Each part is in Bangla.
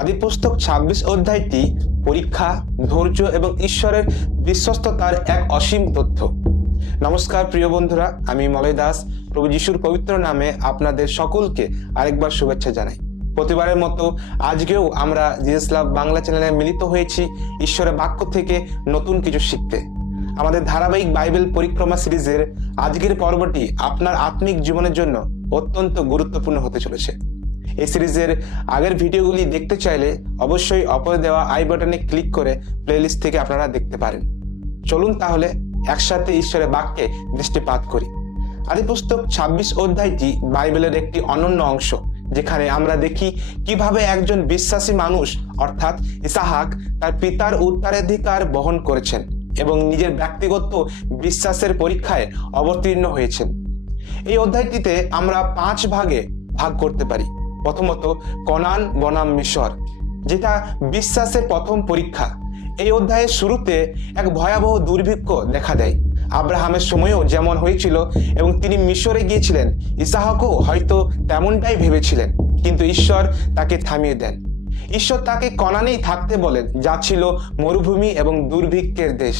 আদিপুস্তক ২৬ অধ্যায়টি পরীক্ষা, ধৈর্য এবং ঈশ্বরের বিশ্বস্ততার এক অসীম তথ্য। নমস্কার প্রিয় বন্ধুরা, আমি মলয় দাস। প্রভু যিশুর পবিত্র নামে আপনাদের সকলকে আরেকবার শুভেচ্ছা জানাই। প্রতিবারের মতো আজকেও আমরা জিসাস লাভ বাংলা চ্যানেলে মিলিত হয়েছি ঈশ্বরের বাক্য থেকে নতুন কিছু শিখতে। আমাদের ধারাবাহিক বাইবেল পরিক্রমা সিরিজের আজকের পর্বটি আপনার আত্মিক জীবনের জন্য অত্যন্ত গুরুত্বপূর্ণ হতে চলেছে। এই সিরিজের আগের ভিডিওগুলি দেখতে চাইলে অবশ্যই অপরে দেওয়া আই বাটনে ক্লিক করে প্লেলিস্ট থেকে আপনারা দেখতে পারেন। চলুন তাহলে একসাথে ঈশ্বরের বাক্যে দৃষ্টিপাত করি। আদিপুস্তক ২৬ অধ্যায়টি বাইবেলের একটি অনন্য অংশ, যেখানে আমরা দেখি কিভাবে একজন বিশ্বাসী মানুষ অর্থাৎ ইসাহাক তার পিতার উত্তরাধিকার বহন করেছেন এবং নিজের ব্যক্তিগত বিশ্বাসের পরীক্ষায় অবতীর্ণ হয়েছেন। এই অধ্যায়টিতে আমরা 5 ভাগে ভাগ করতে পারি। প্রথমত কনান বনাম মিশর, যেটা বিশ্বাসের প্রথম পরীক্ষা। এই অধ্যায়ের শুরুতে এক ভয়াবহ দুর্ভিক্ষ দেখা দেয়। আব্রাহামের সময়ও যেমন হয়েছিল এবং তিনি মিশরে গিয়েছিলেন, ইসাহাকও হয়তো তেমনটাই ভেবেছিলেন, কিন্তু ঈশ্বর তাকে থামিয়ে দেন। ঈশ্বর তাকে কনানেই থাকতে বলেন, যা ছিল মরুভূমি এবং দুর্ভিক্ষের দেশ।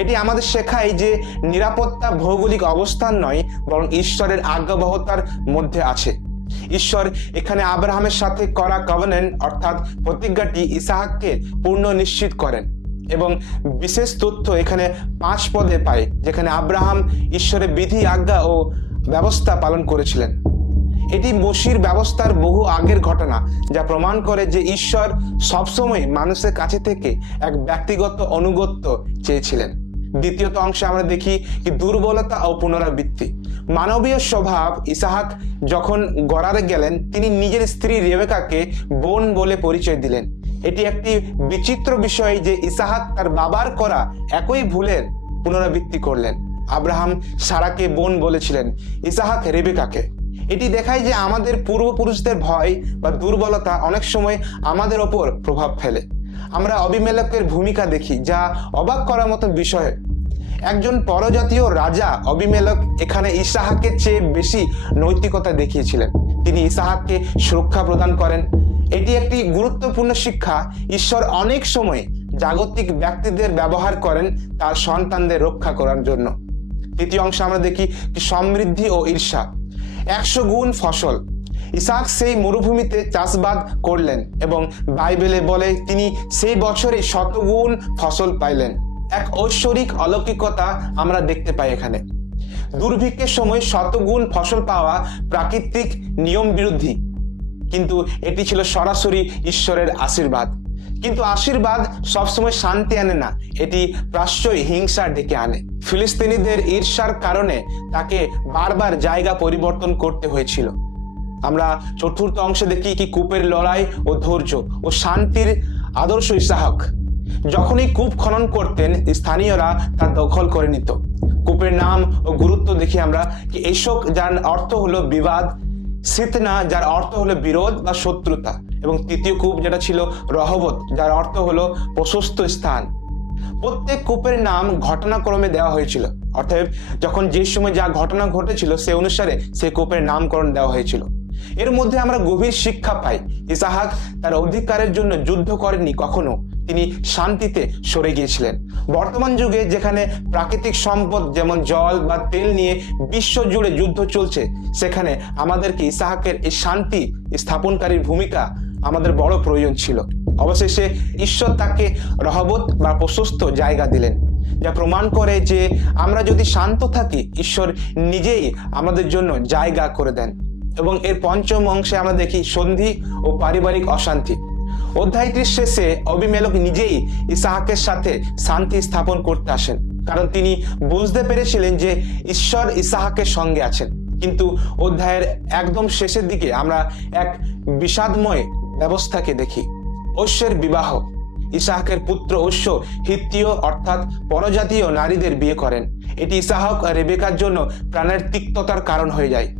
এটি আমাদের শেখায় যে নিরাপত্তা ভৌগোলিক অবস্থান নয়, বরং ঈশ্বরের আজ্ঞাবহতার মধ্যে আছে। ঈশ্বর এখানে আব্রাহামের সাথে করা কভেনেন্ট অর্থাৎ প্রতিজ্ঞাটি ইসাহাককে পূর্ণ নিশ্চিত করেন এবং বিশেষ তথ্য এখানে 5 পদে পায়, যেখানে আব্রাহাম ঈশ্বরের বিধি, আজ্ঞা ও ব্যবস্থা পালন করেছিলেন। এটি মসির ব্যবস্থার বহু আগের ঘটনা, যা প্রমাণ করে যে ঈশ্বর সবসময় মানুষের কাছে থেকে এক ব্যক্তিগত অনুগত্য চেয়েছিলেন। দ্বিতীয়ত অংশে আমরা দেখি কি দুর্বলতা ও পুনরাবৃত্তি। মানবীয় স্বভাব। ইসাহাক যখন গরারে গেলেন, তিনি নিজের স্ত্রী রেবেকাকে বোন বলে পরিচয় দিলেন। এটি একটি বিচিত্র বিষয় যে ইসাহাক তার বাবার করা একই ভুলের পুনরাবৃত্তি করলেন। আব্রাহাম সারাকে বোন বলেছিলেন, ইসাহাক রেবেকাকে। এটি দেখায় যে আমাদের পূর্বপুরুষদের ভয় বা দুর্বলতা অনেক সময় আমাদের ওপর প্রভাব ফেলে। আমরা অবিমেলেকের ভূমিকা দেখি, যা অবাক করার মতো বিষয়। একজন পরজাতীয় রাজা অবিমেলেক এখানে ইসাহাকের চেয়ে বেশি নৈতিকতা দেখিয়েছিলেন। তিনি ইসাহাককে সুরক্ষা প্রদান করেন। এটি একটি গুরুত্বপূর্ণ শিক্ষা। ঈশ্বর অনেক সময় জাগতিক ব্যক্তিদের ব্যবহার করেন তার সন্তানদের রক্ষা করার জন্য। তৃতীয় অংশে আমরা দেখি সমৃদ্ধি ও ঈর্ষা। 100 গুণ ফসল। ইসাহাক সেই মরুভূমিতে চাষবাদ করলেন এবং বাইবেলে বলে তিনি সেই বছরে 100 গুণ ফসল পাইলেন। এক ঐশ্বরিক অলৌকিকতা আমরা দেখতে পাই এখানে। দুর্ভিক্ষের সময় 100 গুণ ফসল পাওয়া প্রাকৃতিক নিয়ম বিরোধী, কিন্তু এটি ছিল সরাসরি ঈশ্বরের আশীর্বাদ। কিন্তু আশীর্বাদ সবসময় শান্তি আনে না, এটি প্রায়শই হিংসা ডেকে আনে। ফিলিস্তিনিদের ঈর্ষার কারণে তাকে বারবার জায়গা পরিবর্তন করতে হয়েছিল। আমরা চতুর্থ অংশে দেখি কি কূপের লড়াই ও ধৈর্য ও শান্তির আদর্শ। ইসাহাক যখনই কূপ খনন করতেন, স্থানীয়রা তা দখল করে নিত। কূপের নাম ও গুরুত্ব দেখি আমরা কি এশক, যার অর্থ হলো বিবাদ, সিতনা, যার অর্থ হলো বিরোধ বা শত্রুতা, এবং তৃতীয় কূপ যেটা ছিল রহবত, যার অর্থ হলো প্রশস্ত স্থান। প্রত্যেক কূপের নাম ঘটনাক্রমে দেওয়া হয়েছিল, অর্থাৎ যখন যে সময় যা ঘটনা ঘটেছিল সে অনুসারে সেই কূপের নামকরণ দেওয়া হয়েছিল। এর মধ্যে আমরা গভীর শিক্ষা পাই। ইসাহাক তার অধিকারের জন্য যুদ্ধ করেননি কখনো, তিনি শান্তিতে সরে গিয়েছিলেন। বর্তমান যুগে যেখানে প্রাকৃতিক সম্পদ যেমন জল বা তেল নিয়ে বিশ্ব জুড়ে যুদ্ধ চলছে, সেখানে আমাদেরকে ইসাহাকের এই শান্তি স্থাপনকারীর ভূমিকা আমাদের বড় প্রয়োজন ছিল। অবশেষে ঈশ্বর তাকে রহবত বা প্রশস্ত জায়গা দিলেন, যা প্রমাণ করে যে আমরা যদি শান্ত থাকি, ঈশ্বর নিজেই আমাদের জন্য জায়গা করে দেন। এবং এর পঞ্চম অংশে আমরা দেখি সন্ধি ও পারিবারিক অশান্তি। অধ্যায়টির শেষে অবিমেলেক নিজেই ইসাহাকের সাথে শান্তি স্থাপন করতে আসেন, কারণ তিনি বুঝতে পেরেছিলেন যে ঈশ্বর ইসাহাকের সঙ্গে আছেন। কিন্তু অধ্যায়ের একদম শেষের দিকে আমরা এক বিষাদময় ব্যবস্থাকে দেখি। ঐশ্যের বিবাহ। ইসাহাকের পুত্র ঐশ্য হিত্তীয় অর্থাৎ পরজাতীয় নারীদের বিয়ে করেন। এটি ইসাহাক আর রেবেকার জন্য প্রাণের তিক্ততার কারণ হয়ে যায়।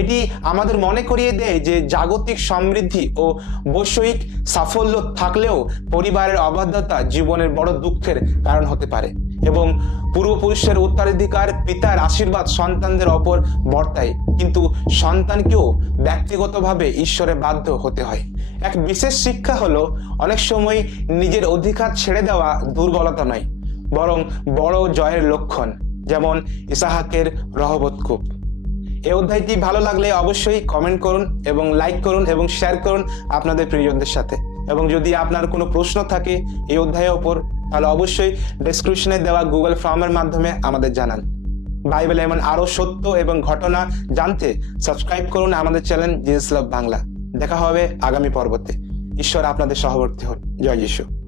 এটি আমাদের মনে করিয়ে দেয় যে জাগতিক সমৃদ্ধি ও বৈষয়িক সাফল্য থাকলেও পরিবারের অবাধ্যতা জীবনের বড় দুঃখের কারণ হতে পারে। এবং পূর্বপুরুষের উত্তরাধিকার পিতার আশীর্বাদ সন্তানদের ওপর বর্তায়, কিন্তু সন্তানকেও ব্যক্তিগতভাবে ঈশ্বরে বাধ্য হতে হয়। এক বিশেষ শিক্ষা হলো অনেক সময় নিজের অধিকার ছেড়ে দেওয়া দুর্বলতা নয়, বরং বড় জয়ের লক্ষণ, যেমন ইসাহাকের রহবত কূপ। এই অধ্যায়টি ভালো লাগলে অবশ্যই কমেন্ট করুন এবং লাইক করুন এবং শেয়ার করুন আপনাদের প্রিয়জনদের সাথে। এবং যদি আপনার কোনো প্রশ্ন থাকে এই অধ্যায়ের ওপর, তাহলে অবশ্যই ডেসক্রিপশনে দেওয়া গুগল ফর্মের মাধ্যমে আমাদের জানান। বাইবেল এমন আরও সত্য এবং ঘটনা জানতে সাবস্ক্রাইব করুন আমাদের চ্যানেল জিসাস লাভ বাংলা। দেখা হবে আগামী পর্বতে। ঈশ্বর আপনাদের সহবর্তী হন। জয় যিশু।